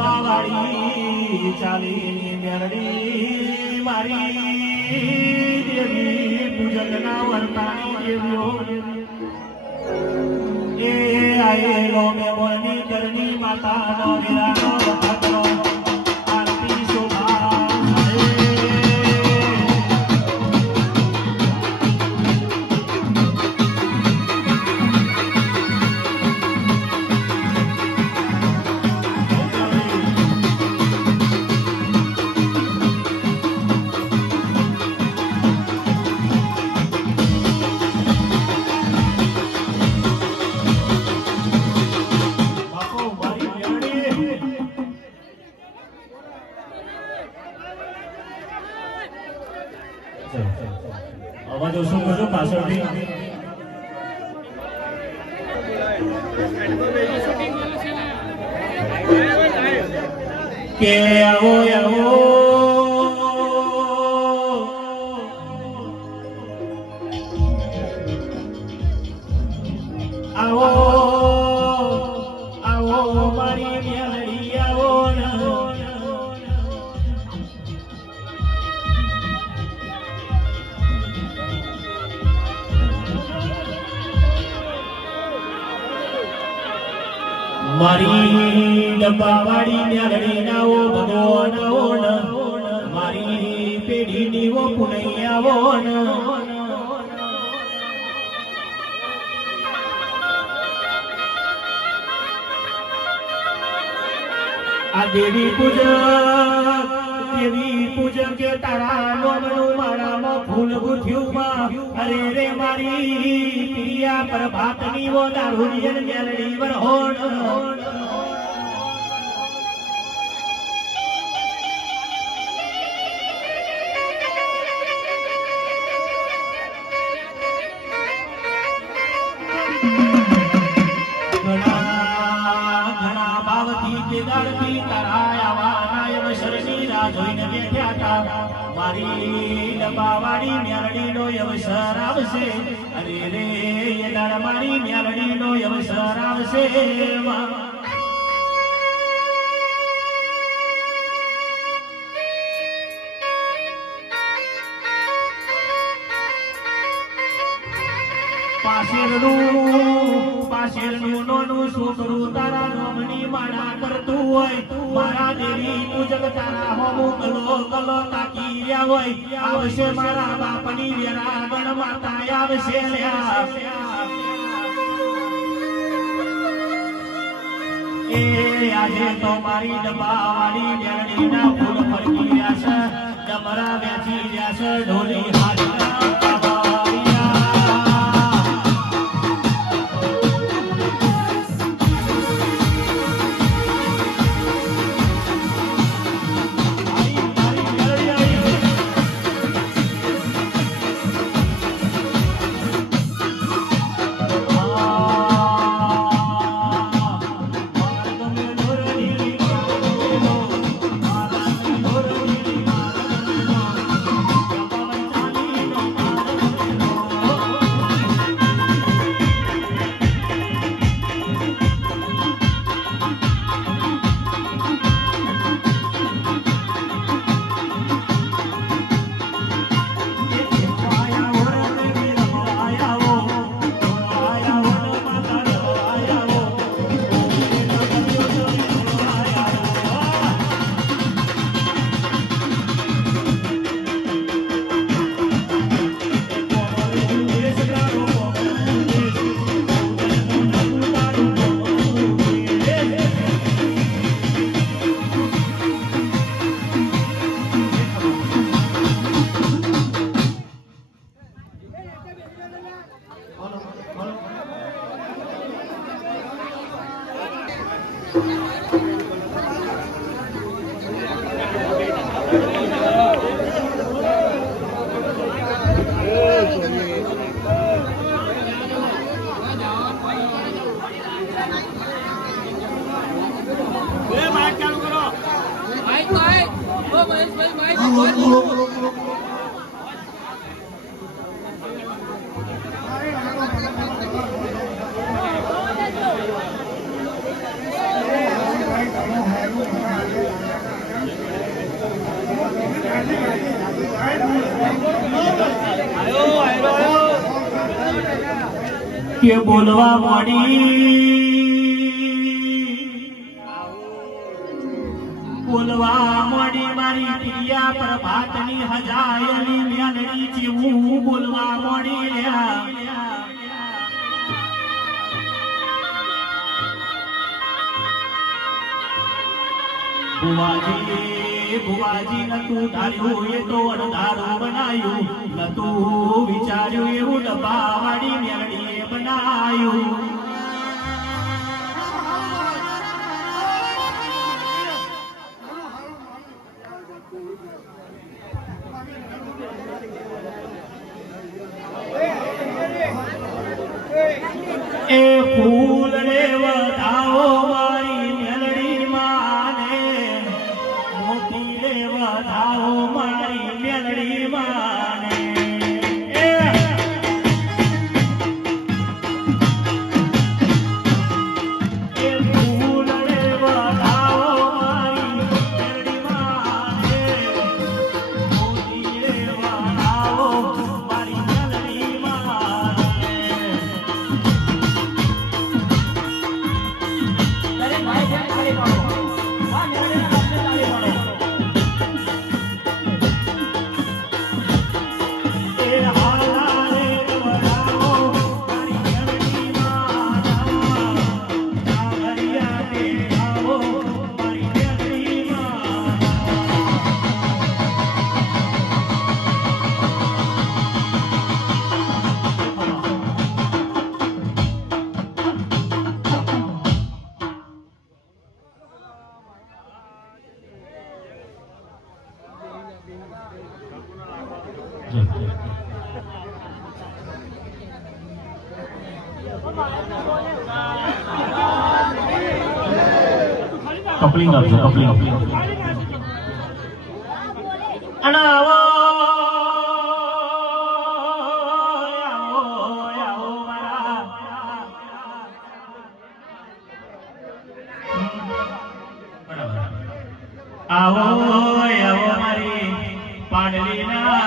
ડબ્બાવાળી ચાલીની મેળડી મારી દેવી પૂજકના વર્તાની દેવીઓ એ આયેલો મેમોની કરની માતાનો વિરાનો વખતનો આરતી શોભા અવાજ ઓછો કરજો પાછળથી કે આવો આવો આવો આવો મારી મેલડી આવો મારી ડબ્બાવાળી મેલડી નાવો ભગવાન મારી પેઢીની વો પુનૈયાવો આ દેવી પૂજક કે તારા નોમનું માળામાં ફૂલ ગુથ્યુંમાં અરે રે મારી પ્રિયા પ્રભાતની વો દારૂડિયન મેલડી વરહોણ મારી ડબ્બાવાળી મેલડીનો અવસર આવશે અરે રે એ દાડ મારી મેલડીનો અવસર આવશે પાછળનું નોનું છોકરું તારા નોમની માળા કરતું હોય મારા દેવી પૂજક તારા હોમું કલો કલો તાકી રહ્યા હોય આવશે મારા બાપની વેરા ગણ માતા આવશે એ આજે તો મારી ડબ્બાવાળી મેલડીના ફૂલ ફરકી રહ્યા છે ડમરા વેચી રહ્યા છે ઢોલી હારી કે બોલવા મોડી મારી પ્રિયા પ્રભાતની હજાયની મેલડી જેવું બોલવા મોડી ભુવાજી નતું ધાર્યું એ તો અણધારું બનાયું, નતું વિચાર્યું એવું ડબ્બાવાળી મેલડીએ બનાયું. એ ફૂલ રે વધાવો મારી મેલડી માને, મોતી રે વધાવો મારી મેલડી માને. એ ફૂલ રે વધાવો મારી મેલડી માને, મોતી રે વધાવો મારી મેલડી માને. કપલિંગ આપજો, કપલિંગ. અને આવો મારી પાંડલીના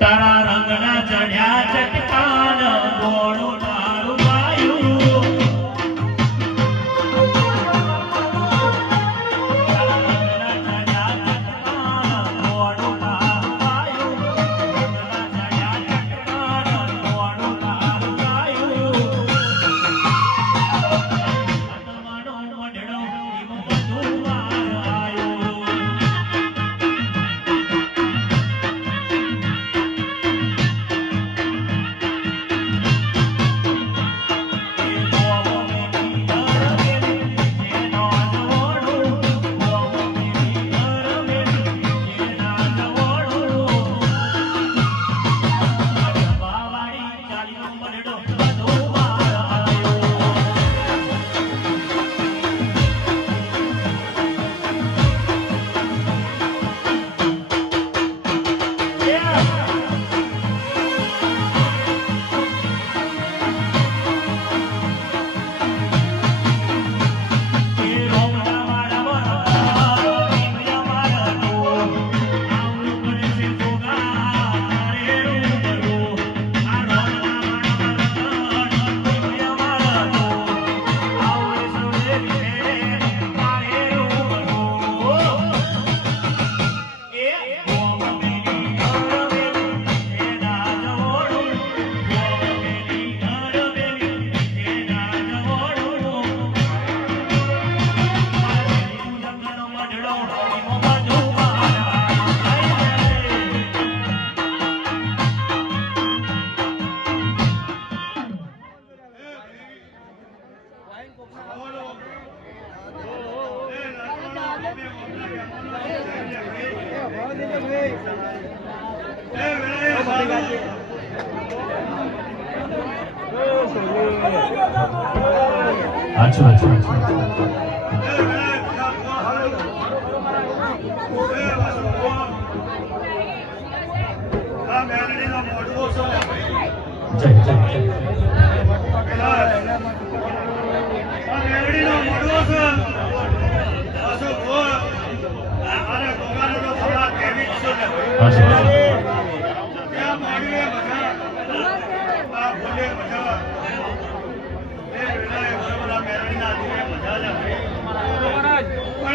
તારા રંગના ચઢ્યા ચટકાન ગોળું તારું ગાયું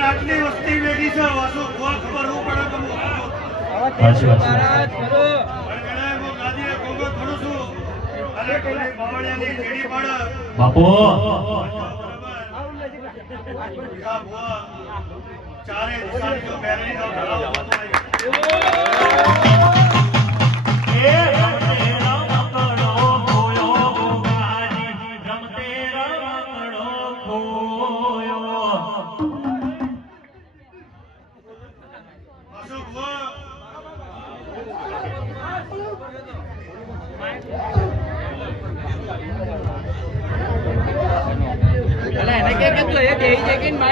આટલી વસ્તી બેઠી છે વાસો ખબર હું પડે તો બાપુ ચારે દિશાની જો બેરણી નો ઢળાવ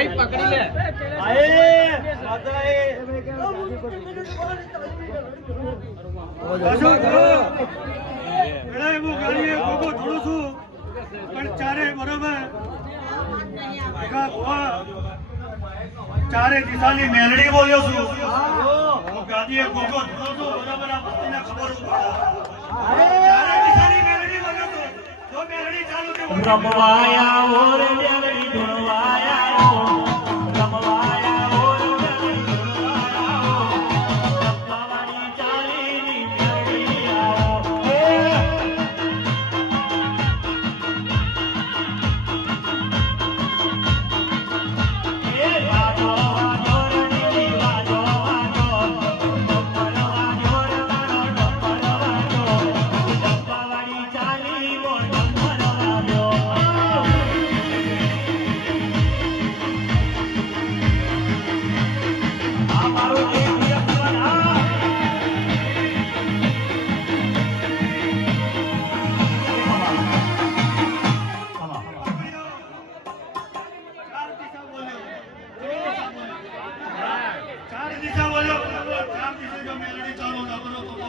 પકડી લે ચારે દિશાની મેલડી બોલ્યો છું હું ગાદીએ ગોગો ધોળો છું બરાબર આ વસ્તીને ખબર ચારે દિશાની મેલડી બોલ્યો છું તો મેલડી ચાલુ કે રમવાયા ઓર મેલડી ઢોળવાયા રમવાયા ઓર મેલડી ઢોળવાયા રમવાની ચાલીની મેલડી આવો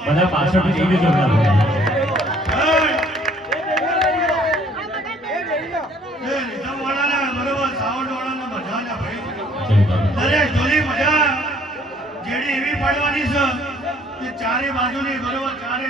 બધા પાછળ જઈ દેજો ચારે બાજુની બરોબર ચારે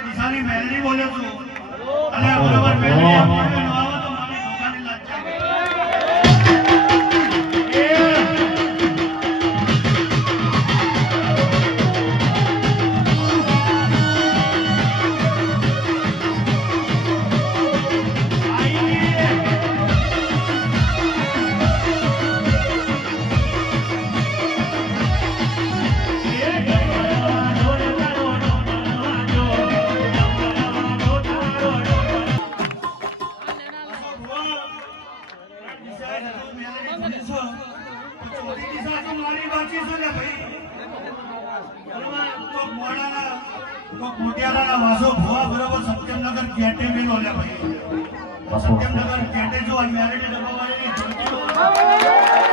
મોટિયારાના વાસો ભુવા બરોબર સત્યમનગર ગેટે મેલો લે ભાઈ સત્યમનગર ગેટે જો આ મેરેજ ડબ્બાવાળીની જોડતીઓ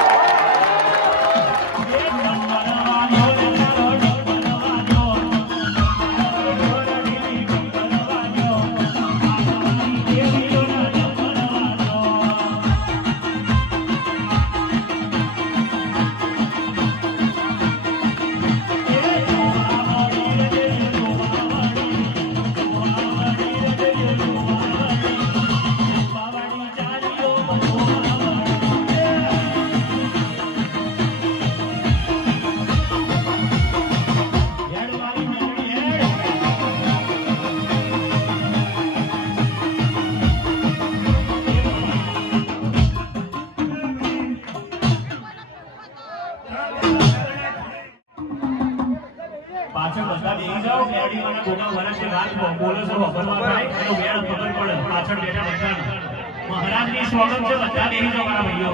પાછળ બધા બેસી જાઓ મેરડી મને ગોગા વરસે વાત બોલો છો વફરવા થાય એનો વેળ ખબર પડે પાછળ બેઠા બધાને મહારાજની સ્વાગત છે બધા બેસી જાઓ મારા ભાઈઓ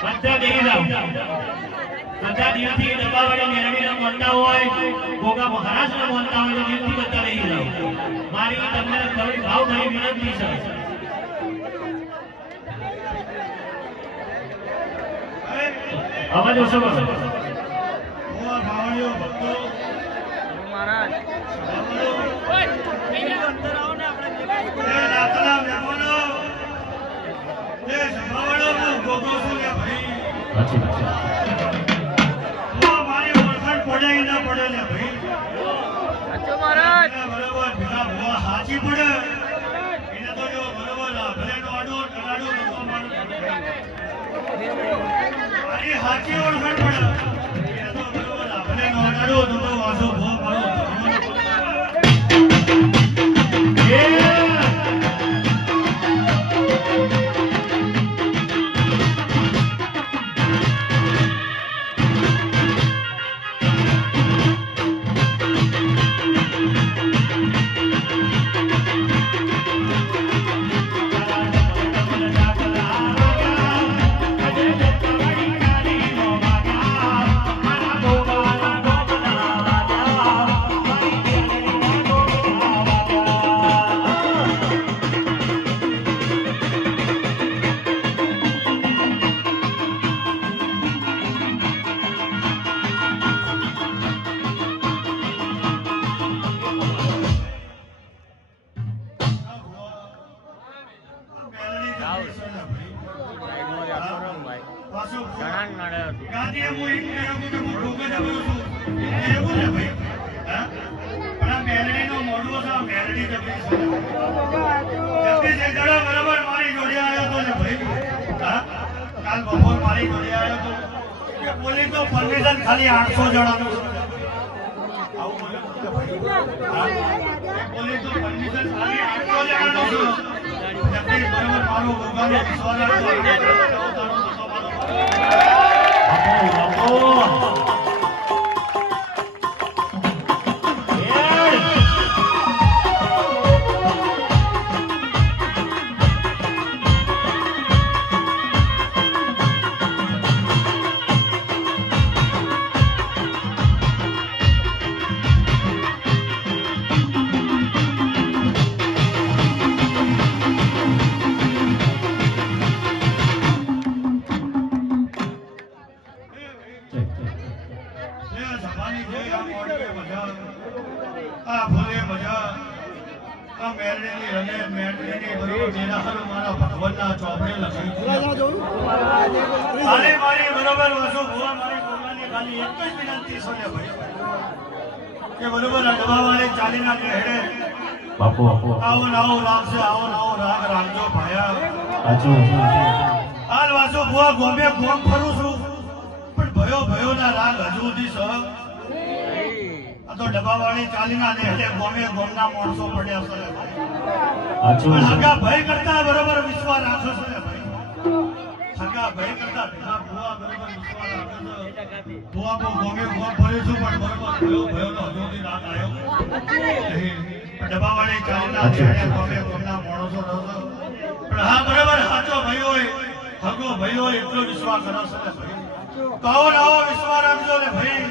બધા બેસી જાઓ બધા દિલથી ડબ્બાવાળી મેરડીને માનતા હોય ગોગા મહારાજને માનતા હોય તો દિલથી બધા બેસી જાઓ મારી તમને થોડી ભાવ ભરી વિનંતી છે અવાજ ઓછો કરો ભાવણીઓ ભક્તો મહારાજ અંદર આવો ને આપણે રાતના મહેમાનો એ સભાવાળો ગોગો છું કે ભાઈ મારી ઓળખાણ પડે ના પડે ને ભાઈ સાચો મહારાજ બરોબર ભેગા ભુવા હાચી પડે એને તો જો બરોબર ભલેનો આડો કરાડો નતો મારી હાચી ઓળખાણ પડે નોડાડો તો વાસો ભો મારો ખાલી 800 જણાનું પોલીસ તો પરમિશન ખાલી 800 જણાનું છે બરાબર મારો ગોગાનો વિશ્વાસ બાપુ આવો નવો રાગ છે આવો નવો રાગ રાખજો ભાયા હાલ વાસો ભુવા ગોમે ગોમ ફરું છું પણ ભયો ના રાગ હજુ સુધી સહ આ તો ડબ્બાવાળી ચાલીના નેહે ગોમે ગોમના માણસો પડ્યા છે પણ હગા ભય કરતા બરોબર વિશ્વાસ રાખો છો ને ભાઈ હગા ભય કરતા ભુવા બરોબર વિશ્વાસ રાખો છો ભુવા ગોમે ગોમ ફરું છું પણ બરોબર ભયો નો હજુ સુધી રાગ આવ્યો ડબ્બાવાળી ચાલીના નેહે ગોમે ગોમના માણસો રહો પણ હા બરોબર સાચો ભાઈ હોય હગો ભાઈ હોય એટલો વિશ્વાસ કરો છો ને ભાઈ તો આવો વિશ્વાસ રાખજો ને ભાઈ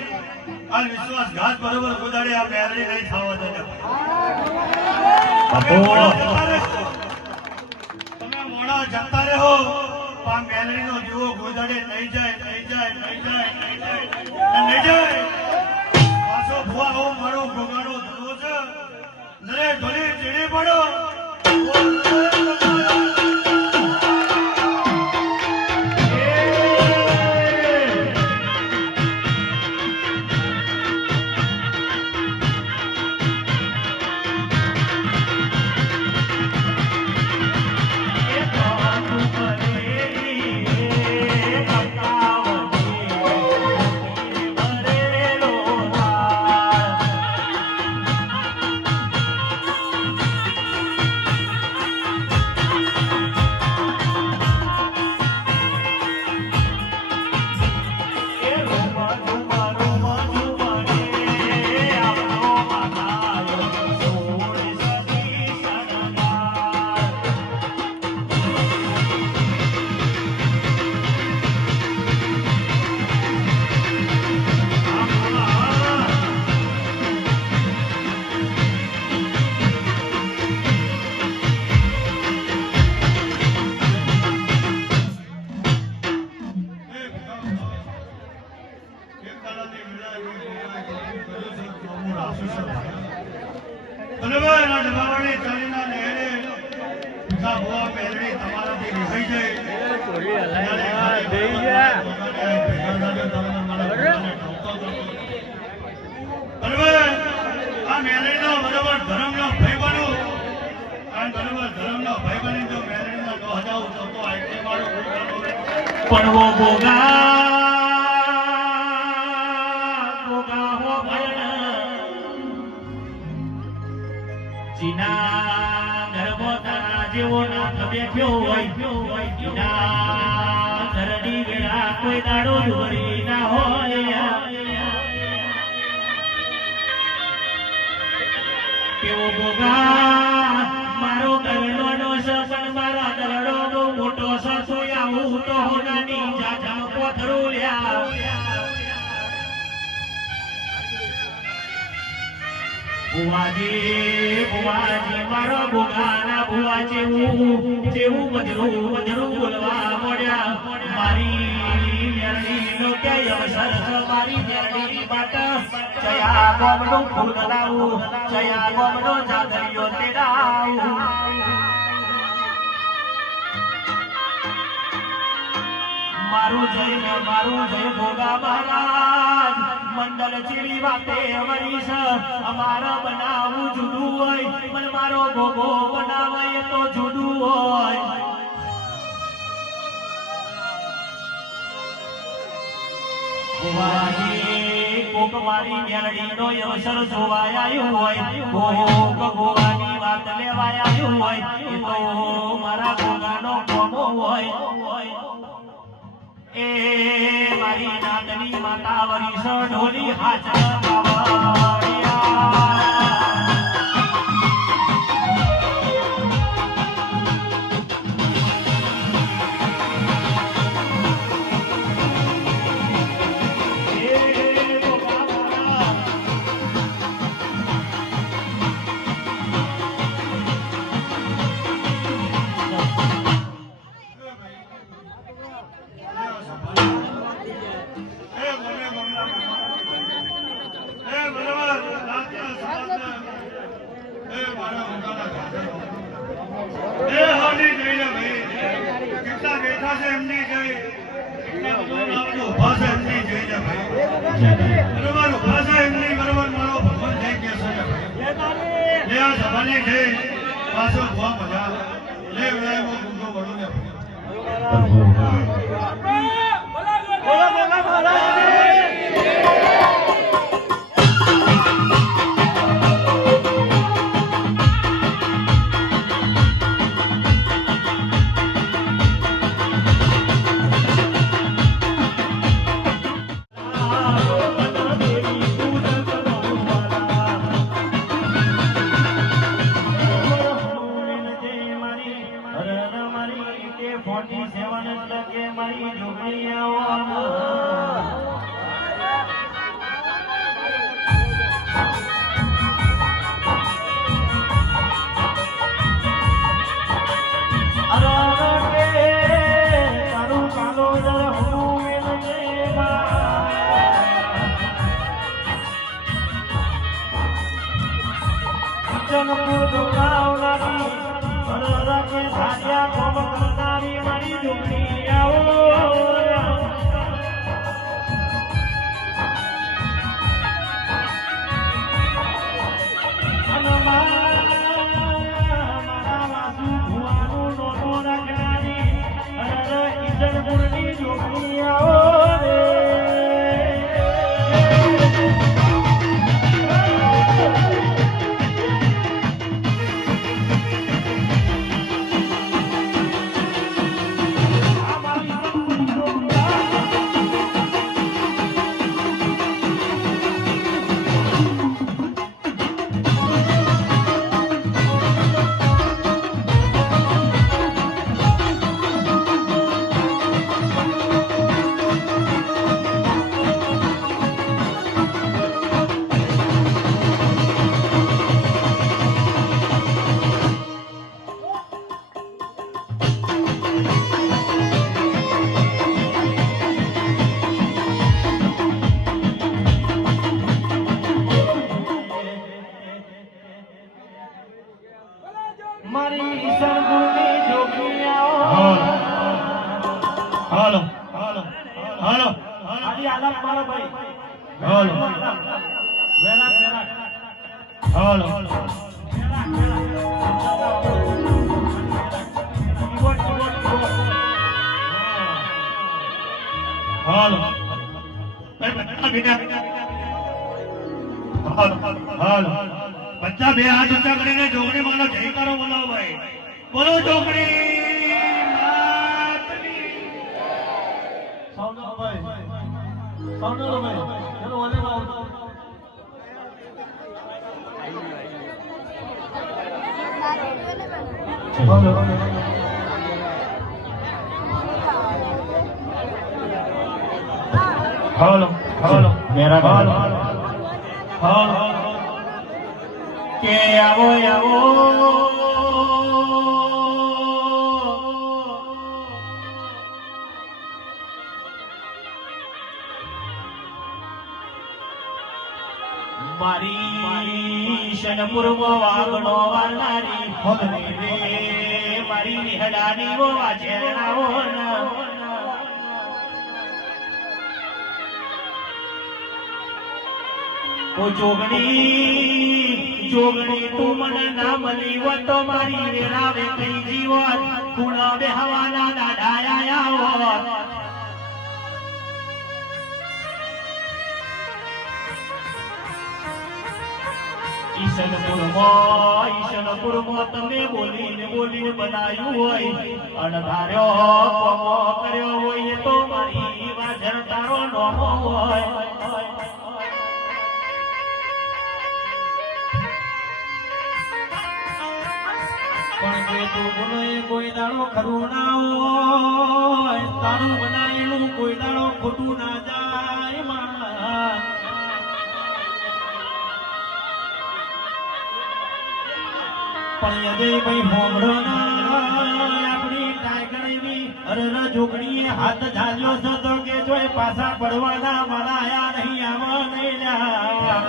આ વિશ્વાસઘાત બરોબર ગોદાડે આ મેલડી નહીં થવા દેતા તમે મોડા જતા રહો આ મેલડીનો દીવો ગોદાડે નહીં જાય પાછો ભુવા હો મારો ગોગાડો ધરો છે નરે ઢોલી ચીડી પડો પડવો ગોગા હો ભરણ જીના ગરબો તારા જેવો નાથ બેઠ્યો હોય જીના ઘરની વેળા કોઈ દાડો દોરી ના હોય કેવો ગોગા મારો ગરડોનો સપન મારા દરડો મોટો સસોયા હું તો હોનાની જાજા પોથરું લ્યા ભુવાજી મારો ભોગાના ભુવા જેવું બધરું બોલવા મળ્યા મારી મેરડીનો ક્યાંય અવસર છે મારી મેરડીની બાટ ચયા ગોમનું ફૂલ લાવું ચયા ગોમનો જાગરિયો તેડાવું મારું જય ભોગા મહારાજ મંડળ ચીડી વાતે વરીશ અમારા બનાવું જુદું હોય પણ મારો ભોગો બનાવે એ તો જુદું હોય કોક મારી મેલડીનો અવસર જોવાયું હોય કોક ભોગાની વાત લેવાયું હોય એ તો મારા ભોગાનો કોમો હોય એ મારી નાતની માતા વરીશ ઢોલી હાચર બાવળિયા ઈશનપુરની જોગણી આવો રે. આ મારી ઈશનપુરની જોગણી મારી ઈશનપુરની જોગણી આવો. હાલો હાલો હાલો આજી આલાપ મારો ભાઈ. હાલો વેરાક વેરાક. હાલો કીબોર્ડ કીબોર્ડ કીબોર્ડ. હાલો હાલો બધા બે હાથ ઊંચા કરીને જોગણી માનો જયકારો બોલાવો ભાઈ. બોલો જોગણી માતની. સાઉન્ડ ભાઈ. સાઉન્ડ ભાઈ. ચલો વાલે આવો. હાલો હાલો મેરા હાલો હાલો. હાલો કે આવો આવો. મારી ઈશનપુરમાં વાગણો વાળનારી હોને રે. મારી નિહડાની વો વાજેરણાઓ ના. ઓ જોગણી જોગણી તું મને ના મળી હોત તો મારી વેરાવે કઈ જીવત ખૂણા બેહવાના દાડાયા હોત. ઈશનપુરમાં તમે બોલીને બોલીને બનાવ્યું હોય અણધાર્યો કોમો કર્યો હોય તો મારી વાજર તારો નોમો હોય. પણ કે તું બોલે કોઈ દાડો ખરું ના હોય. તારું બનાયેલું કોઈ દાડો ખોટું ના જાય માં. પણ અજયભાઈ ભોમડો ના આપણી ટાઈગણીની અરર જોગણીએ હાથ ઝાલ્યો છે તો કે જોઈ પાછા પડવાના મનાયા નહીં આવા નહીં લ્યા.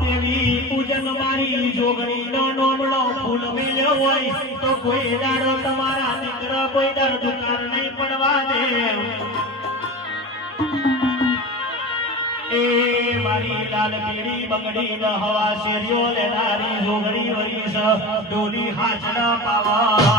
દેવી પૂજન મારી જોગણીનો નોમડો ફૂલ મેલ્યો હોય તો કોઈ દાડો તમારા દીકરા કોઈ દાડો દુકાન નહીં પડવા દે. એ મારી લાલ પીળી બંગડી ન હવા શેરીઓ લેનારી જોગણી વરીશ ડોલી હાચડા પાવા.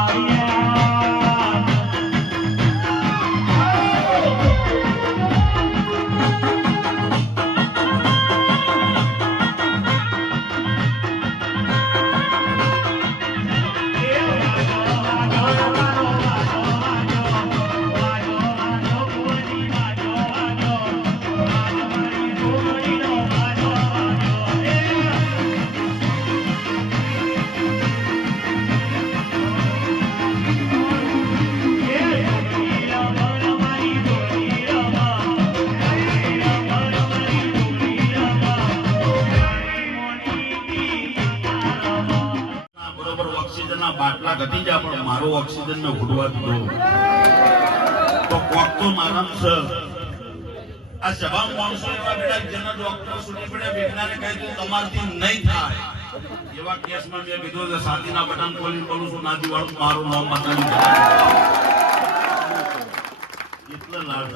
બાટલા ઘટી જા પણ મારો ઓક્સિજન ને ઘૂટવા દીધો તો કોક તો મારામ છે. આ સભા માણસો એવા બેટા જેના ડોક્ટર સુધી પડે બેઠાને કહી દઉં તમારથી નહીં થાય એવા કેસમાં મેં કીધું કે સાતીના બટન ખોલી બોલું છું નાદી વાળું મારું નામ બતાવી એટલે લાડ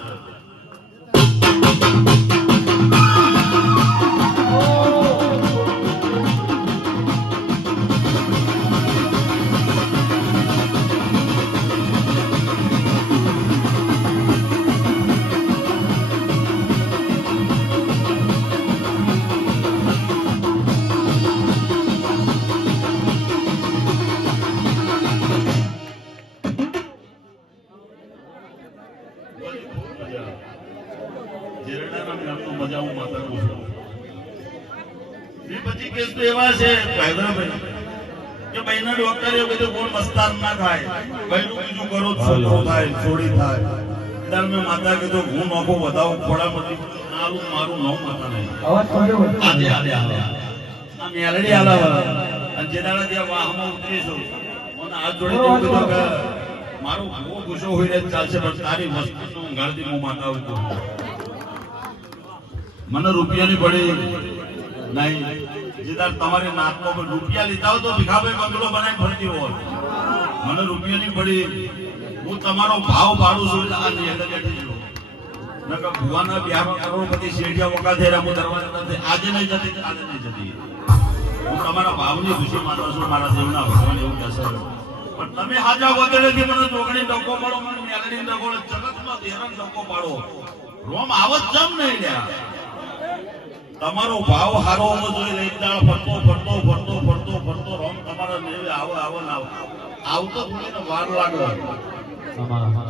જેરડાના મેળનું મજા હું માતા કહું છું. એ પછી કેસ તો એવા છે હૈદરાબાદ કે ભાઈના ડોક્ટર એવું કીધું કોણ મસ્તાન ના થાય ભાઈનું બીજું કરો છોકરો થાય છોડી થાય એટલે મેં માતા કીધું હું નોખો વધાવું પડાપડી મારું મારું નવ માતા નહીં આદે આદે આદે આ મેલડી આલાવા અને જે દાડા ત્યાં વાહમાં ઉતરીશું મને હાથ જોડી દેવું કીધું કે મારો બહુ ગુસ્સો હોય ને ચાલશે પણ તારી વસ્તુનું ઊંઘાડતી હું માતા આવું છું. મને રૂપિયાની પડી નહીં જેદાર તમારી નાતનો પર રૂપિયા લીધા હોય તો ભીખાભાઈ બંગલો બનાવી ફરતી હોય મને રૂપિયાની પડી હું તમારો ભાવ પાડું છું એટલે આ નિયત બેઠી છું નકર ભુવાના બ્યામાં કરોડપતિ શેઠિયા વખત થયેલા હું દરવાજા નથી આજે નહીં જતી આજે નહીં જતી હું તમારા ભાવની ખુશી માનું છું મારા દેવના ભગવાન એવું કહેશે પણ તમે હાજા વગેરેથી મને ચોકડી ડંકો પાડો મને મેલડી ડંકો જગતમાં ધેરણ ડંકો પાડો રોમ આવત જમ નહીં લ્યા તમારો ભાવ હારો હોવો જોઈએ લઈદાળ ફરતો ફરતો ફરતો ફરતો ફરતો રોમ તમારા નેવે આવો આવો ના આવતો થોડીને વાર લાગે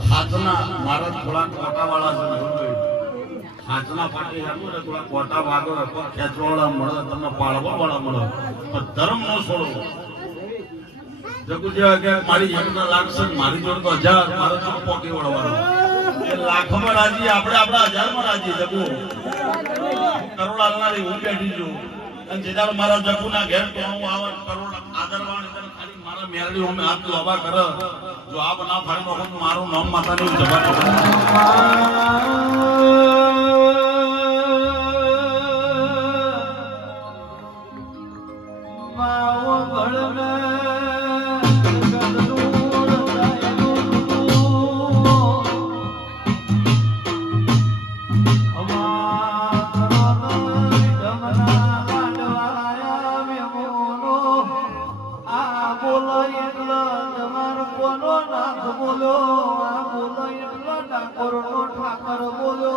હાથના મારા થોડા કોટા વાળા છે હાથના પાટી હારું ને થોડા કોટા વાગો પગ ખેંચવાવાળા મળે તમને પાળવા વાળા મળે પણ ધર્મ ન છોડો જગુ જેવા કે મારી એકના લાગશે મારી જોડે તો 1000 મારે તો પોકી વળવાનો એ લાખમાં રાજી આપણે આપણા 1000માં રાજી જગુ કરોડ આલનારી હું બેઠી છું અને જેદાળ મારા જગુના ઘેર તો હું આવે કરોડ આદરવાણ એટલે ખાલી મારા મેરડી હું હાથ લોબા કરે જો આ બના ફાડી નોખો તો મારું નામ માતાની જવાબ માવો ભળને ઠાકર બોલો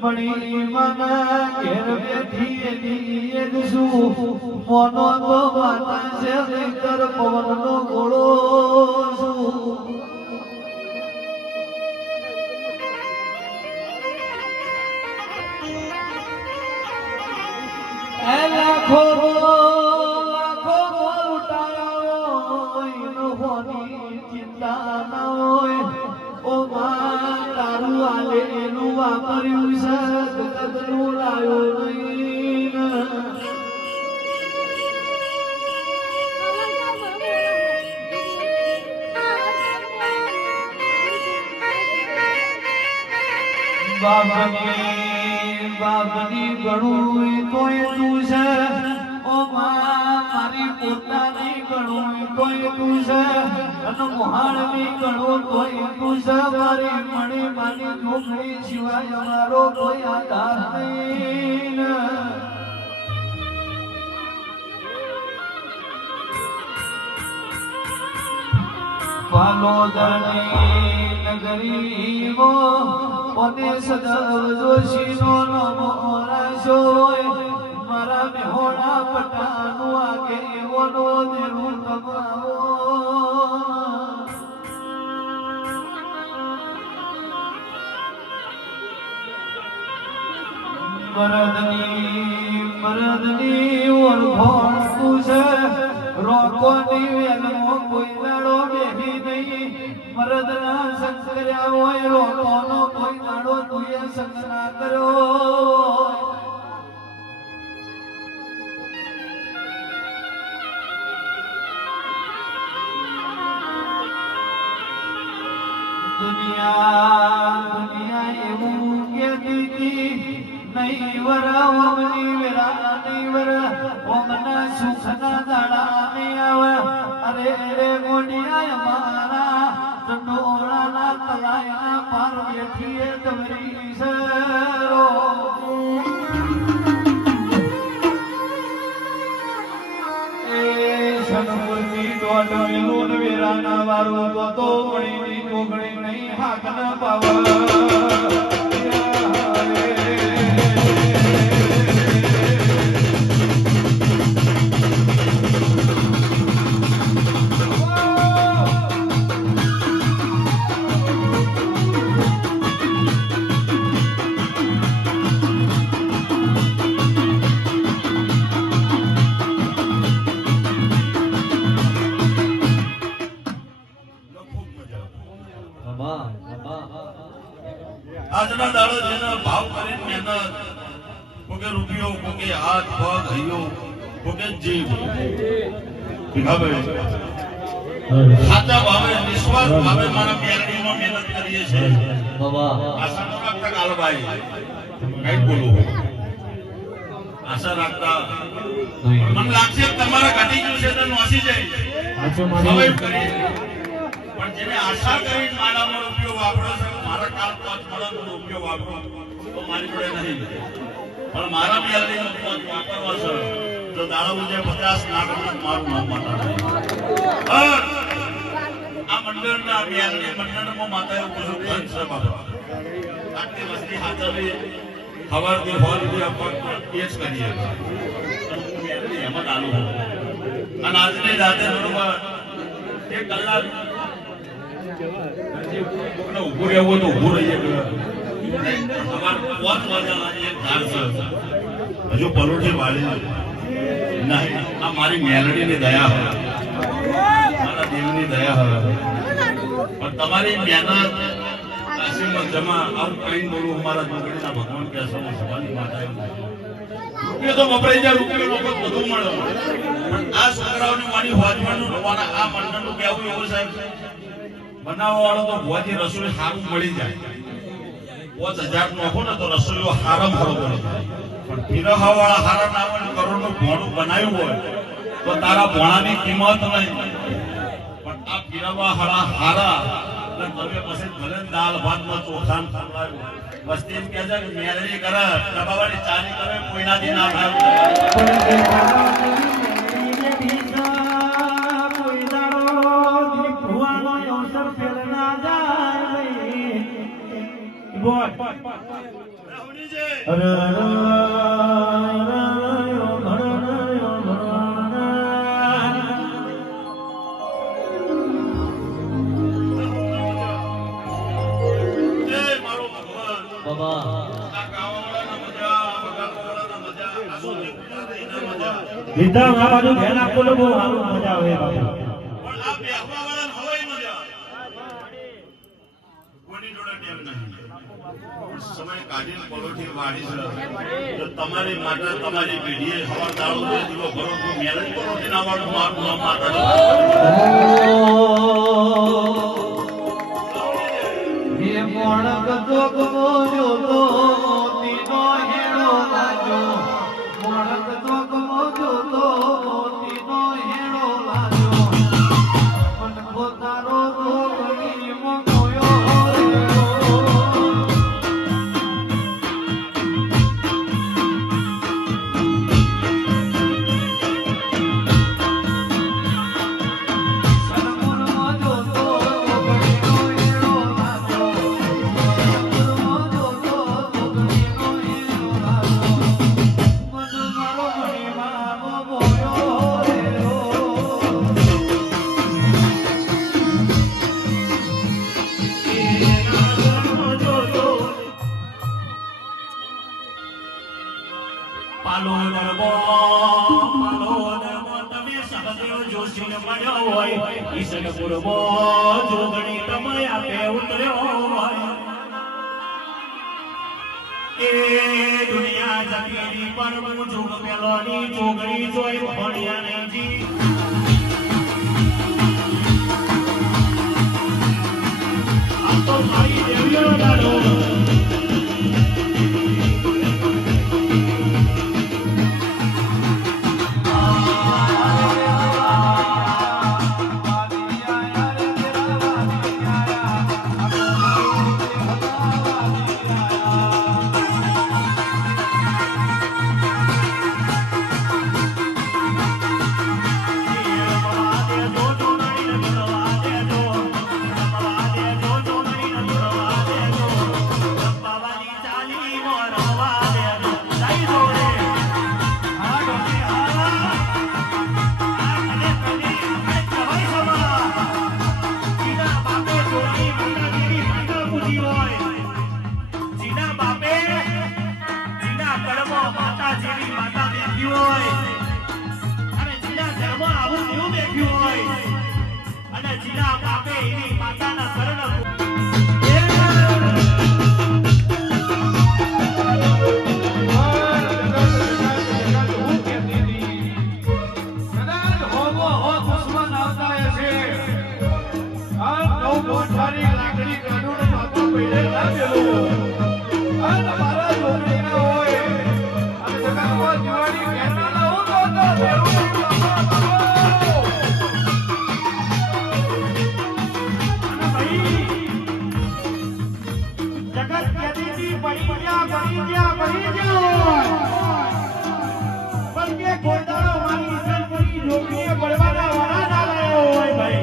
મણી મના ઘેર બેઠી મોનો તો માતા છે નહીતર પવનનો ગોળો છું લાખો લાખો લૂંટાયો ચિંતા ના હોય ઓ માં તારું આલે એનું વાપર્યું છે જગતનું લાયો નહીં બાપની ગણું તોય તું છે ઓ મારી પોતાની ગણું તોય તું છે અને મોહાણની ગણું તોય તું છે મારી મણી માની ઢોકળી સિવાય અમારો કોઈ આધાર નહીં પાલોદરની નગરીઓ અને સદવ જોશીનો નમો રાશો મારા મેહોણા પટાનું આગે એવોનો દેવું તમાવો મરદની ઓળખોણ તું છે રોકોની વેલમો કોઈ દાડો બેહી નહીં મરદના સંગ કર્યા હોય રોકોનો કોઈ દાડો તુએ સંગ ના કર્યો દુનિયા એવું કહેતી નહીવર ઓમની વેરા નહીવર ઓમના સુખના દાડા નહીં આવે અરે રે ગોડિયા મારા ટંડોળાના તલાયના પાર બેઠીએ તમરી સરો એ સનમુરતી દોડ મેલુન વેરાના વારો તો મણીની કોગળી નહીં હાથ ન પાવ જેને ભાવ કરીને મહેનત કોકે રૂપિયો કોકે હાથ પગ હૈયો કોકે જીવ ભીખાભાઈ સાચા ભાવે નિસ્વાર્થ ભાવે મારા મેલડીમાં મહેનત કરીએ છીએ આશા ન રાખતા કાલભાઈ કઈ બોલું આશા રાખતા મને લાગશે કે તમારા ઘટી ગયું છે તો નોસી જાય હવે કરી પણ જેને આશા કરી મારામાં રૂપિયો વાપર્યો છે મારા કાલ 5 મળવાનો રૂપિયો વાપરો તો મારી જોડે નહીં પણ મારા મેલડીનો 5 વાપરવા છે તો દાડો ઉજે 50 લાખ મારું નામ માતા આ મંડળના મેલડી મંડળમાં માતા એવું બધું ધન છે બાબા આટલી વસ્તી હાજરી ખબરથી હોલ જે અપન એ જ કરીએ એમાં ચાલુ અને આજની રાતે બરોબર 1 કલાક ઉભું રહેવું તો ઉભું રહીએ સવાર 5 વાગ્યાના એક ધાર છે હજુ પલોઠી વાળી નહીં આ મારી મેલડીની દયા હોય મારા દેવની દયા હોય પણ તમારી મહેનત આશીર્વાદ જમા આવું કઈ બોલું મારા જોગણીના ભગવાન કહેશો સવાની માતા રૂપિયો તો વપરાઈ જાય રૂપિયો લોકો બધું મળે પણ આ છોકરાઓની મારી હોજવાનું રોવાના આ મંડળનું કહેવું એવું સાહેબ બનાવવા વાળો તો ભુવાજી રસોઈ સારું મળી જાય 5000 નોખો ને તો રસોઈઓ હારામ હારો મળી જાય પણ પીરહવા વાળા હારા ના હોય કરોડનું ભોણું બનાવ્યું હોય તો તારા ભોણાની કિંમત નહીં પણ આ પીરહવા હારા હારા તમે પછી ભલે દાળ ભાત માં ચોખા ખવડાવ્યું વસ્તી એમ કહે છે કે મેલડી કરે દબાવાની ચાલી કરે કોઈનાથી ના થાય લીધા આ બાજુ ધ્યાન આપો તો બહુ સારું મજા આવે બાપુ પણ આ બેહવા વાળાને હવાઈ મજા કોની જોડે ટેમ નહીં સમય કાઢીને પલોઠી વાળી છે તો તમારી માટે તમારી પેઢીએ હવાર દાડો દે દીવો ભરો તો મેલડી પલોઠી ના વાળું મારું નામ માતા એ મોણક જોગવો જોતો મોતીનો હેડો લાજો મોણક જોગવો જોતો મોતીનો હેડો લાજો મન પોતાનો જોગણી મોયો પાલો નરમો તમે સહદેવ જોશીને મળ્યો હોય ઈસનપુરમો જોગણી તમે આપે ઉતર્યો હોય એ દુનિયા જગીરી પર હું જોગ પેલોની જોગણી જોઈ ભણ્યા નહીં જી આ તો મારી દેવીઓ દાડો છોકરી ના હોય અને જગતમાં જીવાડી ઘેરના લાવું તો ભેરું અને ભાઈ જગત કહેતી હતી પડી ગયા પણ કે કોઈ દાડો મારી ઇજ્જત કરી જોગીએ પડવાના વાળા ના લાયો હોય ભાઈ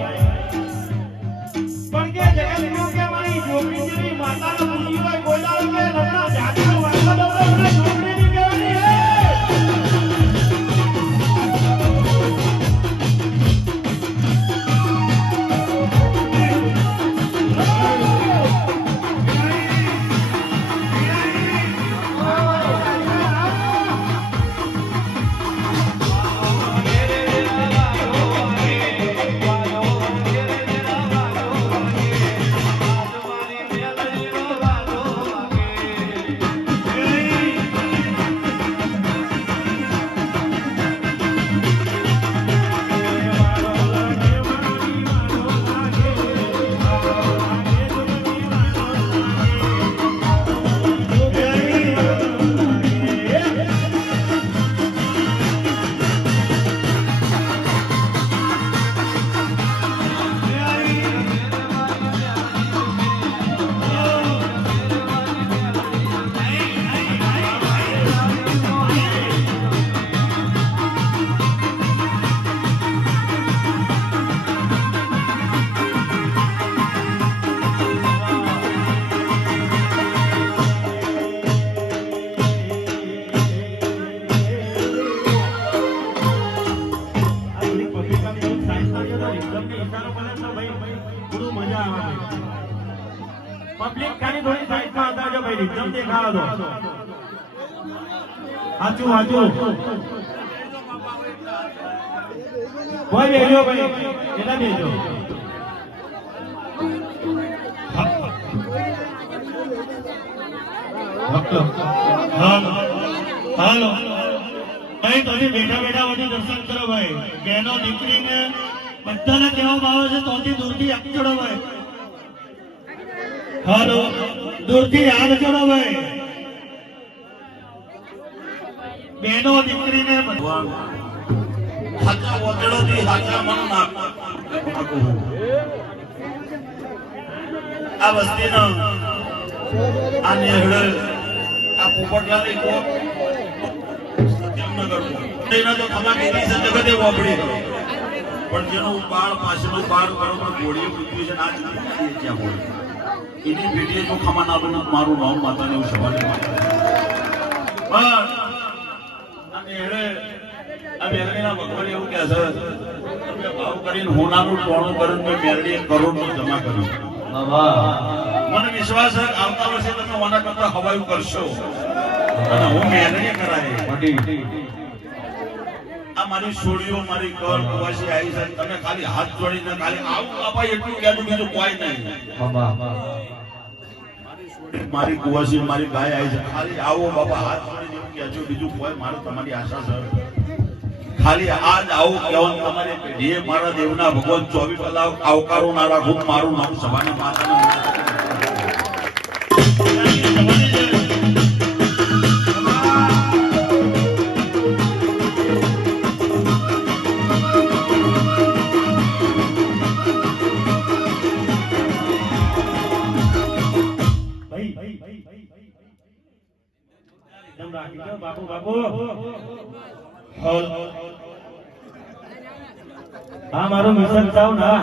પણ કે જગત કહ્યું કે મારી જોગી જેવી માતાનો પૂજી હોય કોઈ દાડો કે લગના જાતનો વાળો દોડો જોગીની કહેવાની હે પબ્લિક ખાલી થોડી સાઈડમાં હતા જો ભાઈ રિધમ દેખાડો દો હાચું કોઈ બેજો ભાઈ કેટલા બેજો હાલો ભાઈ તમે બેઠા બેઠા બધું દર્શન કરો ભાઈ બહેનો દીકરીને બધાને કહેવામાં આવે છે તોથી દૂરથી હાથ જોડો ભાઈ હાલો દૂરથી હાથ જોડો ભાઈ બહેનો દીકરીને હાચા વગેરેથી હાચા મન નાખ આ વસ્તીનો આ નેહડ આ પોપટલાની કોક સત્યમનગર એના તો ખમા કેવી છે જગતે વાપડી પણ જેનું બાળ પાછળનું બાળ બરોબર ગોળીએ પૃથ્વી છે ના જ ત્યાં હોય એની પેટીએ જો ખમા ના બને મારું નામ માતાને એવું સવાલ પણ આ નેહડ આ મેરડીના ભગવાન એવું કહે છે તમે ભાવ કરીને હોનાનું ટોણું કરીને મેં મેરડીએ કરોડનું જમા કર્યું મને વિશ્વાસ છે આવતા વર્ષે તમે ઓના કરતા હવાયું કરશો અને હું મેરડીએ કરાય આ મારી છોડીઓ મારી ઘર કુવાસી આવી છે તમે ખાલી હાથ જોડીને ખાલી આવું બાપા એટલું કહેતું બીજું કોઈ નહીં મારી કુવાસી મારી ગાય આવી છે ખાલી આવો બાપા હાથ જોડીને એવું કહેજો બીજું કોઈ મારે તમારી આશા છે ખાલી આજ આવું કહેવાનું તમારી પેઢીએ મારા દેવના ભગવાન 24 કલાક આવકારો ના રાખું મારું નામ સભાના માતાના બાપુ બાપુ હા મારું મિશન ચાવ ના